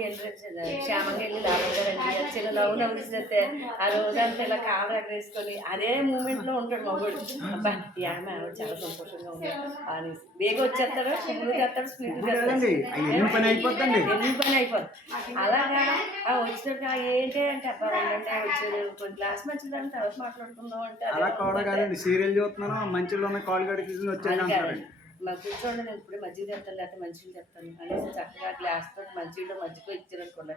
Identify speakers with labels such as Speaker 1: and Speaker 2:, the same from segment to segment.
Speaker 1: లాభంగా రండి చిన్న నవ్వు నవ్విస్తే ఆ రోజంతా ఇలా కాళ్ళు ఎగరేసుకొని అదే మూమెంట్లో ఉంటాడు మగోడు. అబ్బా ఈ ఆమె ఆవిడ చాలా సంతోషంగా ఉంది. అని బేగ వచ్చేస్తాడు పువ్వులు చేస్తాడు స్పీడ్
Speaker 2: పని
Speaker 1: ఎన్ని పని అయిపోతుంది అలాగా ఆ వచ్చినట్టు ఏంటి అంటే అబ్బా ఉండండి వచ్చారు కొన్ని గ్లాస్ మంచిదని తర్వాత మాట్లాడుకుందాం అంటే
Speaker 2: అలా కూడా కాదండి. సీరియల్ చూస్తున్నాను మంచిలో ఉన్న కాల్ తీసుకుని వచ్చాను.
Speaker 1: మా కూర్చోండి నేను ఇప్పుడే మజ్జిగ తెస్తాను లేకపోతే మంచిగా తెస్తాను అనేసి చక్కగా గ్లాస్ తోటి మంచిగా మజ్జిగ ఇచ్చారు అనుకోండి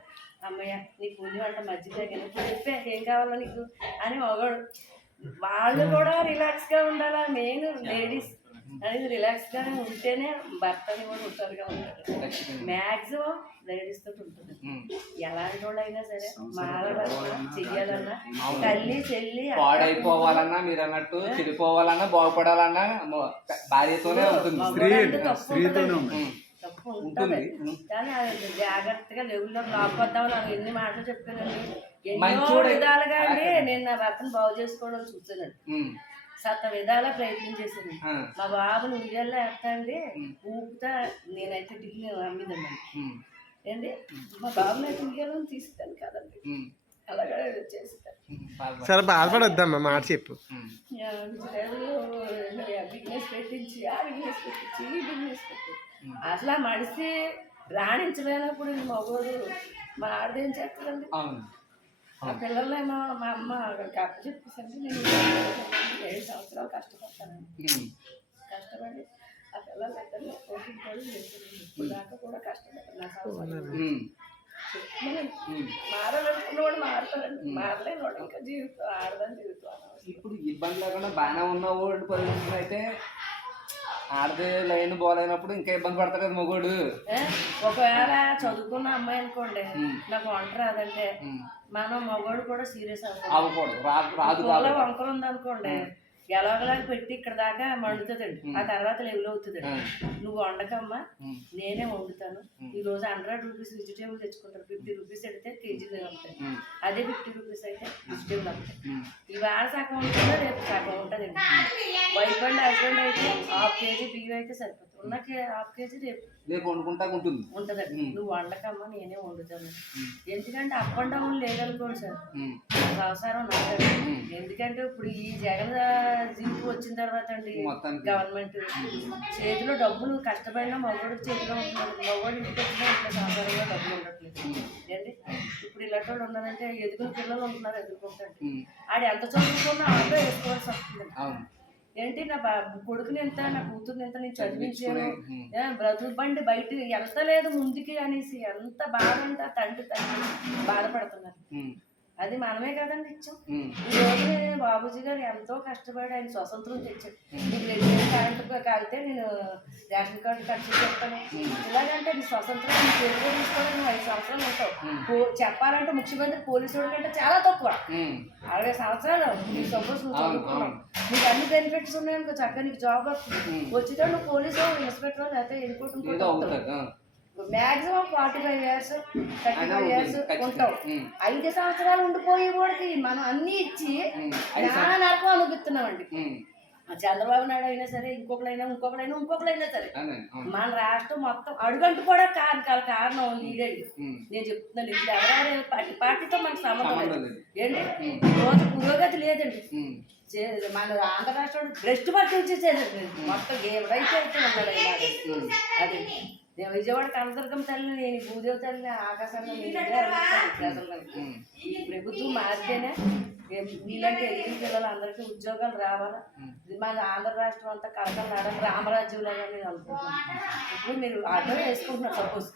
Speaker 1: అమ్మయ్య నీకు పుణ్యం అంటే మజ్జిగ ఇప్పుడు చెప్పే ఏం కావాలో నీకు? అని మగవాడు. వాళ్ళు కూడా రిలాక్స్గా ఉండాలా? మెయిన్ లేడీస్ అనేది రిలాక్స్ గానే ఉంటేనే భర్తని కూడా ఉంటారుగా ఉంటారు. మ్యాక్సిమం లేడీస్ తోటి ఉంటుంది. ఎలాంటి వాళ్ళైనా సరే మారాలన్నా చెయ్యాలన్నా తల్లి చెల్లి
Speaker 3: పాడైపోవాలన్నా మీరు అన్నట్టు చెడిపోవాలన్నా బాగుపడాలన్నా భార్యతోనే ఉంటుంది.
Speaker 1: తప్పు ఉంటుంది. కానీ అది జాగ్రత్తగా లెవెల్లో లాక్కొద్దాం నాకు ఎన్ని మాటలు చెప్పానండి ఎన్నో. విధాలుగా అండి నేను నా భర్తను బాగు చేసుకోవడం చూసానండి. సత విధాలా ప్రయత్నం చేశాను
Speaker 3: ఆ.
Speaker 1: మా బాబుని ఉయ్యాల్లో వేస్తా అండి ఊపుతా నేనైతే ఢిల్లీ అమ్మిందండి. ఏంటి మా బాబుని అయితే ఉయ్యాలని తీసుకుంటాను కదండి. అలాగే చేస్తాను
Speaker 4: సరే బాధపడొద్దమ్మా మాట చెప్పు.
Speaker 1: బిజినెస్ పెట్టించి ఆ బిజినెస్ పెట్టించి ఈ బిజినెస్ పెట్టి ఆ మనిషి రాణించలేనప్పుడు మగోడు మా ఆడదేం చేస్తుందండి?
Speaker 3: అవును.
Speaker 1: ఆ పిల్లలేమో మా అమ్మ కప్ప చెప్పేసండి నేను ఏడు సంవత్సరాలు కష్టపడతానండి.
Speaker 3: ఉమ్.
Speaker 1: కష్టపడి ఆ పిల్లలు ఇద్దరు కోటి పడి ఇప్పుడు దాకా కూడా కష్టపడతాను. మారాలనుకున్నవాడు మారుతారండి మారలేని వాడు ఇంకా జీవితం ఆడదని జీవితం.
Speaker 3: ఇప్పుడు ఇబ్బంది లేకుండా బాగానే ఉన్న వాడు పరిస్థితులు అయితే ఆడదే లైన్ బాగాలేనప్పుడు ఇంకా ఇబ్బంది పడతాడు కదా మగోడు?
Speaker 1: ఒకవేళ చదువుకున్న అమ్మాయి అనుకోండి. నాకు వంట రాదంటే. మనం మగవాడు కూడా సీరియస్
Speaker 3: అవ్వకూడదు రాదు
Speaker 1: వంకలు ఉందనుకోండి ఎలాగలాగా పెట్టి ఇక్కడ దాకా మండుతుందండి ఆ తర్వాత లెవెల్ అవుతుందండి. నువ్వు వండకమ్మా. నేనే వండుతాను. ఈ రోజు హండ్రెడ్ రూపీస్ వెజిటేబుల్ తెచ్చుకుంటారు. ఫిఫ్టీ రూపీస్ అయితే కేజీలు ఉంటాయి
Speaker 3: ఉమ్.
Speaker 1: అదే ఫిఫ్టీ రూపీస్ అయితే వెజిటేబుల్
Speaker 3: ఉమ్.
Speaker 1: ఇవాళ సగం ఉంటుందో రేపు సగం ఉంటుందండి? వైఫ్ అండ్ హస్బెండ్ అయితే హాఫ్ కేజీ బియ్యం అయితే సరిపోతుంది. ఉన్న హాఫ్ కేజీ రేపు
Speaker 3: రేపు వండుకుంటా ఉంటుంది.
Speaker 1: ఉంటుందండి. నువ్వు వండకమ్మా నేనే వండుతాను. ఎందుకంటే అప్ అండ్ డౌన్ లేదనుకోండి సార్. నాకండి ఎందుకంటే ఇప్పుడు ఈ జగన్ జీవితం వచ్చిన తర్వాత అండి. గవర్నమెంట్ చేతిలో డబ్బులు కష్టపడినా మగవాడి చేతిలో ఉంటున్నారు మగవాడి ఇంటికి వచ్చినా ఇంట్లో సంసారంలో డబ్బులు ఉండట్లేదు. ఏంటి ఇప్పుడు ఇలాంటి వాళ్ళు ఉన్నారంటే ఎదుగుల పిల్లలు ఉంటున్నారు ఎదుర్కొంటారు
Speaker 3: ఉమ్.
Speaker 1: ఆడు ఎంత చదువుకున్నా ఆటో వేసుకోవాల్సి వస్తుంది. ఏంటి నా బా కొడుకుని ఎంత నా కూతుర్ని ఎంత నేను చదివించాను? బ్రతుకు బండి బయట ఎంత లేదు ముందుకి అనేసి ఎంత బాధ అంటే తండ్రి తండ్రి బాధపడుతున్నారు. అది మనమే కదండి ఇచ్చాం. ఈ రోజు బాబుజీ గారు ఎంతో కష్టపడి ఆయన స్వతంత్రం తెచ్చాడు నీకు వేలు కరెంటు కాలితే నేను రేషన్ కార్డు ఖర్చు చెప్తాను ఇలాగంటే నీ స్వతంత్రం నీ తెలుగు తీసుకోవడానికి నువ్వు ఐదు సంవత్సరాలు ఉంటావు. చెప్పాలంటే ముఖ్యమంత్రి పోలీసు కంటే చాలా తక్కువ. అరవై సంవత్సరాలు నీ సపోజ్ నువ్వు
Speaker 3: అవును,
Speaker 1: చదువుకున్నావు నీకు అన్ని బెనిఫిట్స్ ఉన్నాయనుకో చక్కగా నీకు జాబ్ వస్తుంది. వచ్చితే నువ్వు పోలీసు ఇన్స్పెక్టర్ లేకపోతే ఇంకోటి maximum forty five years thirty five years
Speaker 3: ఉమ్.
Speaker 1: ఐదు సంవత్సరాలు ఉండిపోయే వాడికి మనం అన్ని ఇచ్చి
Speaker 3: ఉమ్.
Speaker 1: నా నరకం అనుభవిస్తున్నామండి. ఆ చంద్రబాబు నాయుడు అయినా సరే ఇంకొకరైనా ఇంకొకరైనా ఇంకొకరైనా సరే. మన రాష్ట్రం మొత్తం అడుగంటు కూడా కారణాల కారణం
Speaker 3: ఉమ్.
Speaker 1: నేను చెప్తున్నాను ఇప్పుడు ఎవరెవరు పార్టీ పార్టీతో మనకు సంబంధం లేదు. ఏంటి రోజు పురోగతి లేదండి మన ఆంధ్ర రాష్ట్రం భ్రష్టు పట్టి వచ్చేసేదండి మొత్తం ఏవైతే అయితే. అది నేను విజయవాడ కనదుర్గం తల్లిని నేను భూదేవి తల్లిని ఆకాశంలో ప్రభుత్వం మారితేనే మీలాంటి ఎదిగిన పిల్లలందరికీ ఉద్యోగాలు రావాలా? ఇది మన ఆంధ్ర రాష్ట్రం అంతా కలకలాడాలి రామరాజ్యంలో నేను అనుకుంటున్నాను. ఇప్పుడు మీరు ఆటో వేసుకుంటున్నారు సపోజ్.